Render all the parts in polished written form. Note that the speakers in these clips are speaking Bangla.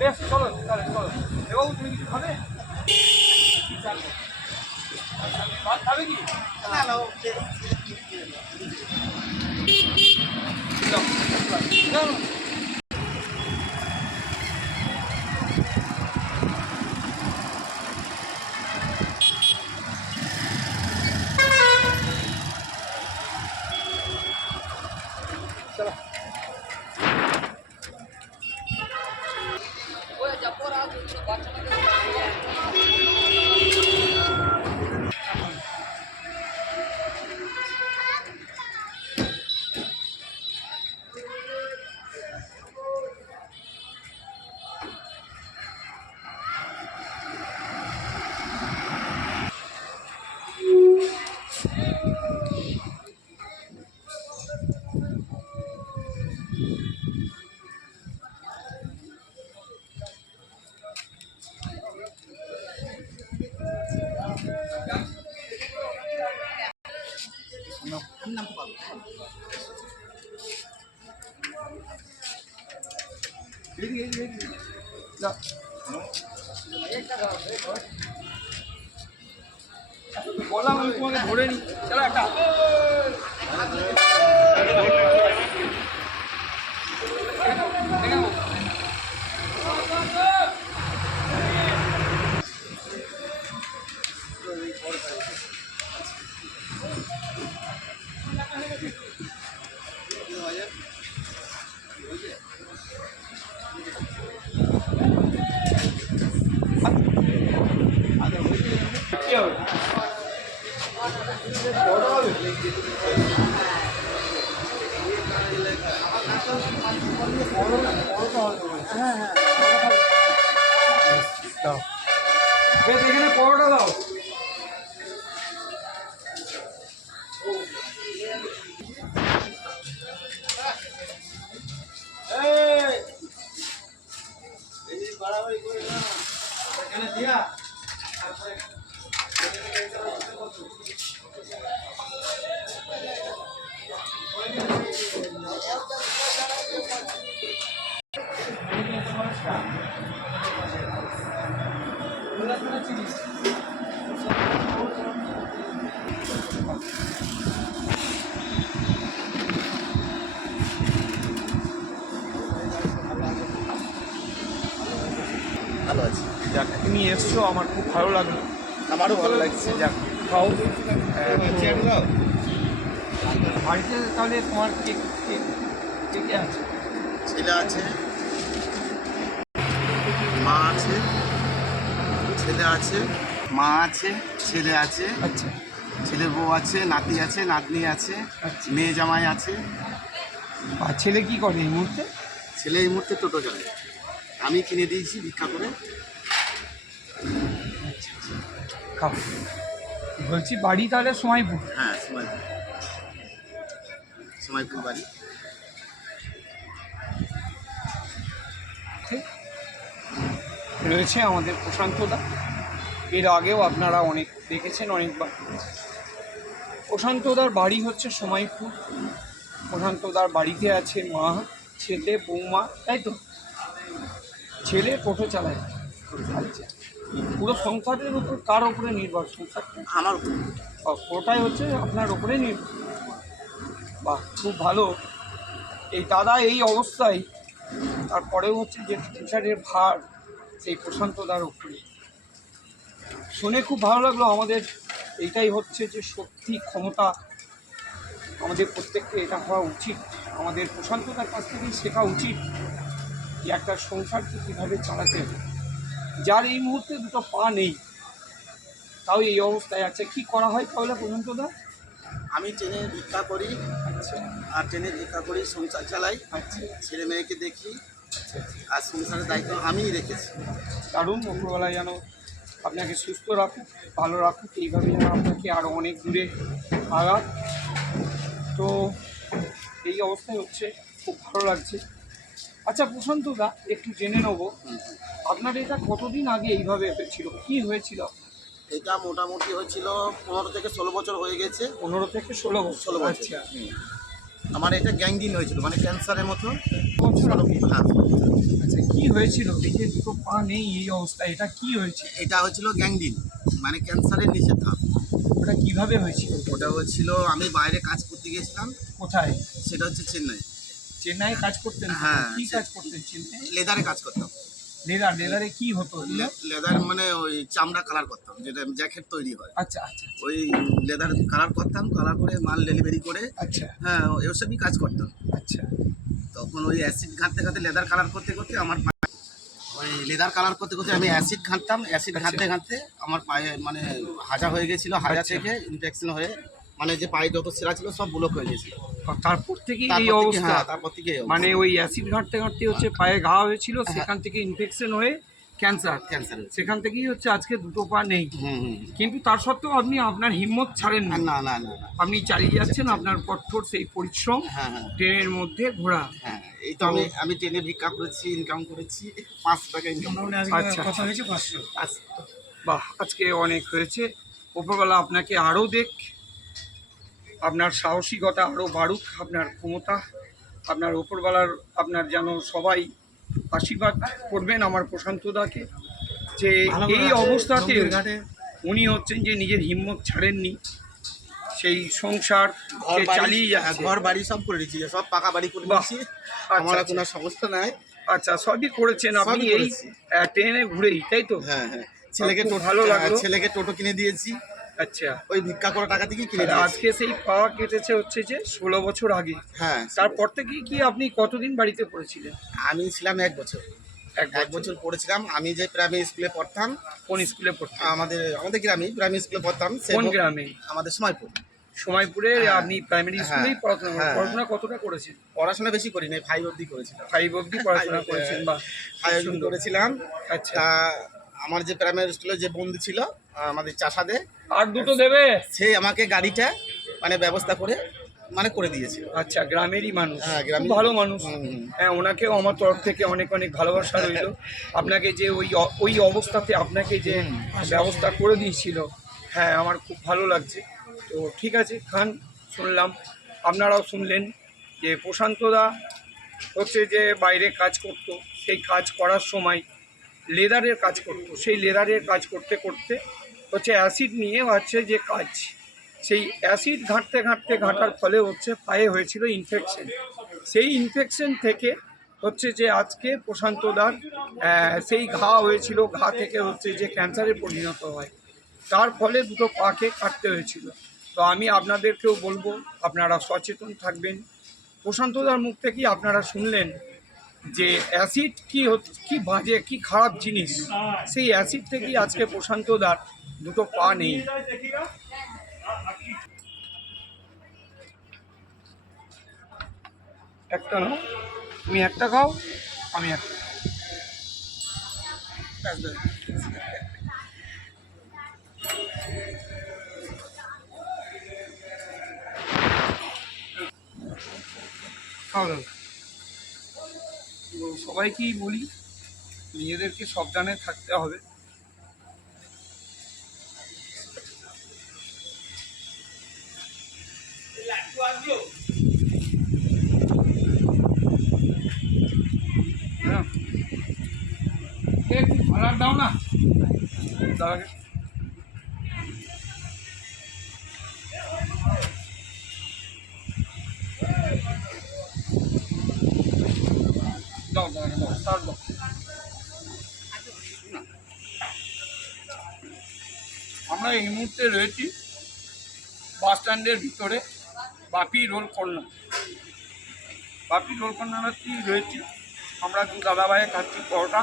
বেশ চলো তাহলে চলো। এবাবু তুমি কিছু খাবে? ভাত খাবে কি? না না না না আমি নামতে পারবো। বললাম আমি তোমাকে ধরে নি। চলো একটা দাও, বেশ এখানে পরোটা দাও। বাড়াবাড়ি করে না এখানে দিয়া ভালো আছি। যাক তুমি এসছো, আমার খুব ভালো লাগলো। আমারও ভালো লাগছে। যাক খাও। চেয়ার দাও। বাড়িতে তাহলে তোমার কে কে কে কে আছে? ছেলে আছে, মা আছে, ছেলে আছে, মা আছে, ছেলে আছে, আচ্ছা ছেলের বউ আছে, নাতি আছে, নাতনি আছে, আচ্ছা। মেয়ে জামাই আছে। আর ছেলে কি করে এই মুহূর্তে? ছেলে এই মুহূর্তে টোটো চালায়, আমি কিনে দিয়েছি ভিক্ষা করে। খাও। বলছি বাড়ি তাহলে সময়পুর? হ্যাঁ, সময়পুর, সময়পুর বাড়ি। রয়েছে আমাদের প্রশান্তদা। এর আগেও আপনারা অনেক দেখেছেন অনেকবার। প্রশান্তদার বাড়ি হচ্ছে সময়পুর। প্রশান্তদার বাড়িতে আছে মা, ছেলে, বৌমা, তাই তো? ছেলে টোটো চালায়। আচ্ছা, পুরো সংসারের উপর কার ওপরে নির্ভর সংসারটা? আমার পুরোটাই হচ্ছে আপনার ওপরে নির্ভর। বাহ, খুব ভালো। এই দাদা এই অবস্থায়, তারপরেও হচ্ছে যে সংসারের ভার সেই প্রশান্তদার উপরে। শুনে খুব ভালো লাগলো। আমাদের এইটাই হচ্ছে যে শক্তি, ক্ষমতা। আমাদের প্রত্যেককে এটা হওয়া উচিত। আমাদের প্রশান্তদার কাছ থেকেই শেখা উচিত যে একটা সংসারকে কীভাবে চালাতে হবে। যার এই মুহূর্তে দুটো পা নেই, তাও এই অবস্থায় আছে। কি করা হয় তাহলে প্রশান্তদা? আমি ট্রেনে ভিক্ষা করি। আচ্ছা আর ট্রেনে ভিক্ষা করি, সংসার চালাই। আচ্ছা ছেলে মেয়েকে দেখি, আর সংসারের দায়িত্ব আমিই রেখেছি। দারুণ। উপরবেলা যেন আপনাকে সুস্থ রাখুক, ভালো রাখুক, এইভাবে যেন আপনাকে আরও অনেক দূরে আগাক। তো এই অবস্থায় হচ্ছে, খুব ভালো লাগছে। আচ্ছা প্রশান্তদা, একটু জেনে নেব আপনার এটা কতদিন আগে এইভাবে ছিল, কি হয়েছিল? এটা মোটামুটি হয়েছিল 15 থেকে 16 বছর হয়ে গেছে। 15 থেকে 16 বছর। 16 বছর। আচ্ছা, আমার এটা গ্যাংগ্রিন হয়েছিল, মানে ক্যান্সারের মতো। বছর আগে? হ্যাঁ, আচ্ছা, কি হয়েছিল? এই যে দুটো পা নেই এই অবস্থা, এটা কি হয়েছে? এটা হয়েছিল গ্যাংগ্রিন, মানে ক্যান্সারের নিচের ধাপ। ওটা কিভাবে হয়েছিল? ওটা হচ্ছিল, আমি বাইরে কাজ করতে গেছিলাম, কোথায়? সেটা হচ্ছে চেন্নাই। চেন্নাই কাজ করতেন? হ্যাঁ। কি কাজ করতেন চেন্নাই? লেদারে কাজ করতাম। লেদারে কি হতো? লেদার মানে ওই চামড়া কালার করতাম, যেটা জ্যাকেট তৈরি হয়। আচ্ছা আচ্ছা ওই লেদার কালার করতাম, কালার করে মাল ডেলিভারি করে। আচ্ছা হ্যাঁ, ওসবই কাজ করতাম। আচ্ছা। তখন ওই অ্যাসিড ঘাঁটতে ঘাঁটতে লেদার কালার করতে করতে আমার ওই লেদার কালার করতে করতে আমি অ্যাসিড ঘাঁটতাম, অ্যাসিড ঘাঁটতে ঘাঁটতে আমার পায়ে মানে হাজা হয়ে গেছিলো, হাজা আচ্ছা। থেকে ইনফেকশন হয়ে মানে যে পায়ে যত সেরা ছিল সব ব্লক হয়ে গেছিল। তারপর থেকে এই তারপর থেকে- অবস্থা? হ্যাঁ, তারপর থেকে এই অবস্থা। মানে ওই অ্যাসিড ঘাঁটতে ঘাঁটতে হচ্ছে পায়ে ঘা হয়েছিল, সেখান থেকে ইনফেকশন হয়ে ক্যান্সার, ক্যান্সার। সেখান থেকেই হচ্ছে আজকে দুটো পা নেই। হুম হুম। কিন্তু তার সত্ত্বেও আপনি আপনার হিম্মত ছাড়েন না, না না না না। আপনি চালিয়ে যাচ্ছেন আপনার কঠোর সেই পরিশ্রম, হ্যাঁ হ্যাঁ ট্রেনের মধ্যে ঘোরা। হ্যাঁ, এই তো আমি ট্রেনে ভিক্ষা করেছি, ইনকাম করেছি 5 টাকা ইনকাম। আচ্ছা কথা হয়েছে 500। বাহ, আজকে অনেক হয়েছে। ওপরবেলা আপনাকে আরও দেখ, আপনার সাহসিকতা আরও বাড়ুক, আপনার ক্ষমতা, আপনার ওপরবেলার আপনার যেন সবাই আশীর্বাদ করবেন আমার প্রশান্তদাকে, যে এই অবস্থাতে উনি হচ্ছেন যে নিজের হিম্মত ছাড়েননি, সেই সংসারকে চালিয়ে যাচ্ছে। ঘর বাড়ি সব করে দিচ্ছি, সব পাকা বাড়ি করে বাহ। দিচ্ছি, আচ্ছা, আমার আচ্ছা। কোনো সমস্যা নাই। আচ্ছা, সবই করেছেন আপনি সবই এই করেছি। ট্রেনে ঘুরেই, তাই তো? হ্যাঁ হ্যাঁ, ছেলেকে খুব টোটো, ভালো লাগলো। ছেলেকে টোটো কিনে দিয়েছি, আচ্ছা, ওই ভিক্ষা করা টাকা থেকে কিনে আর দিয়েছি। আজকে সেই পা কেটেছে হচ্ছে যে 16 বছর আগে। হ্যাঁ, তারপর থেকে কি আপনি কতদিন বাড়িতে পড়েছিলেন? আমি ছিলাম 1 বছর, এক 1 বছর পড়েছিলাম। আমি যে প্রাইমারি স্কুলে পড়তাম, কোন স্কুলে পড়তেন? আমাদের গ্রামে প্রাইমারি স্কুলে পড়তাম। কোন গ্রামে? আমাদের সময়পুর। সময়পুরে হ্যাঁ। আপনি প্রাইমারি স্কুলেই হ্যাঁ, পড়াশোনা করেন? হ্যাঁ। পড়াশোনা কতটা করেছেন? পড়াশোনা বেশি করি নাই, 5 অবধি করেছিলাম। 5 অবধি পড়াশোনা করেছেন, বা 5 অবধি করেছিলাম। আচ্ছা, তা আমার যে প্রাইমারি স্কুলে যে বন্ধু ছিল, আমাদের চাষাদে, আর দুটো দেবে? সে আমাকে গাড়িটা মানে ব্যবস্থা করে মানে করে দিয়েছিল। আচ্ছা, গ্রামেরই মানুষ, হ্যাঁ, খুব গ্রামের- ভালো মানুষ। হুম, হুম। হ্যাঁ, ওনাকেও আমার তরফ থেকে অনেক অনেক ভালোবাসা রইল। আপনাকে যে ওই অবস্থাতে আপনাকে যে ব্যবস্থা করে দিয়েছিল, হ্যাঁ, আমার খুব ভালো লাগছে। তো ঠিক আছে খান, শুনলাম, আপনারাও শুনলেন যে প্রশান্তদা হচ্ছে যে বাইরে কাজ করত, সেই কাজ করার সময় লেদারের কাজ করত, সেই লেদারের কাজ করতে করতে হচ্ছে অ্যাসিড নিয়ে হচ্ছে যে কাজ, সেই অ্যাসিড ঘাঁটতে ঘাঁটতে ঘাঁটার ফলে হচ্ছে পায়ে হয়েছিল ইনফেকশন। সেই ইনফেকশন থেকে হচ্ছে যে আজকে প্রশান্তদার সেই ঘা হয়েছিল, ঘা থেকে হচ্ছে যে ক্যান্সারে পরিণত হয়, তার ফলে দুটো পাকে কাটতে হয়েছিল। তো আমি আপনাদেরকেও বলবো আপনারা সচেতন থাকবেন। প্রশান্তদার মুখ থেকেই আপনারা শুনলেন যে অ্যাসিড কি বাজে, কি খারাপ জিনিস। সেই অ্যাসিড থেকেই আজকে প্রশান্তদার দুটো পা নেই। একটা নাও, তুমি একটা খাও, আমি একটা। খাও দাদা। তো সবাইকেই বলি নিজেদেরকে সাবধানে থাকতে হবে। হ্যাঁ, একটু ভাড়া দাও না দাদাকে। দাও দাদাকে, দাও, তার দাও। আমরা এই মুহূর্তে রয়েছি বাস স্ট্যান্ডের ভিতরে, বাপি রোল কর্নার। বাপি রোল কর্নারতেই রয়েছি আমরা, দু দাদাভাইয়ে খাচ্ছি পরোটা।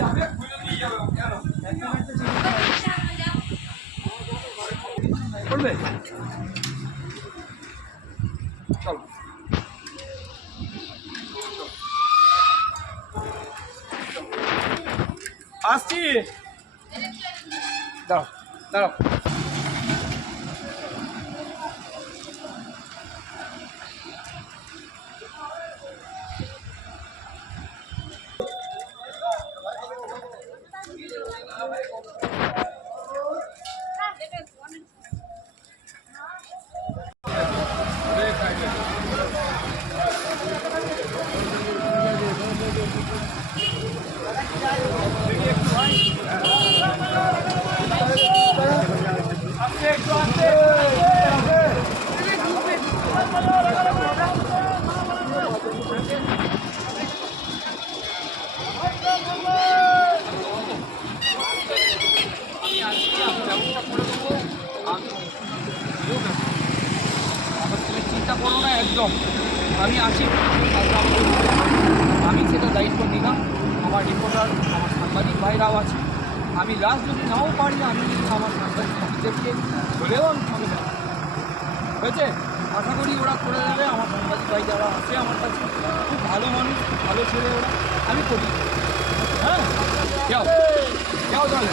যাবে খুঁজে দিয়ে যাবে কেন করবে? চলো, আসছি, দাও দাঁড়াও। তুমি চিন্তা করো না একদম, আমি আসি। আমি সেটা দায়িত্ব নিলাম, আমার রিপোর্টার, আমার সাংবাদিক ভাইরাও আছে। আমি লাস্ট যদি নাও পারি, আমি আমার সাংবাদিক ভাইদেরকে বলেও আমি হবে না, হয়েছে। আশা করি ওরা করে দেবে। আমার সাংবাদিক ভাই যারা আছে আমার কাছে খুব ভালো মানুষ, ভালো ছেলে ওরা, আমি করি। হ্যাঁ, যাও যাও তাহলে।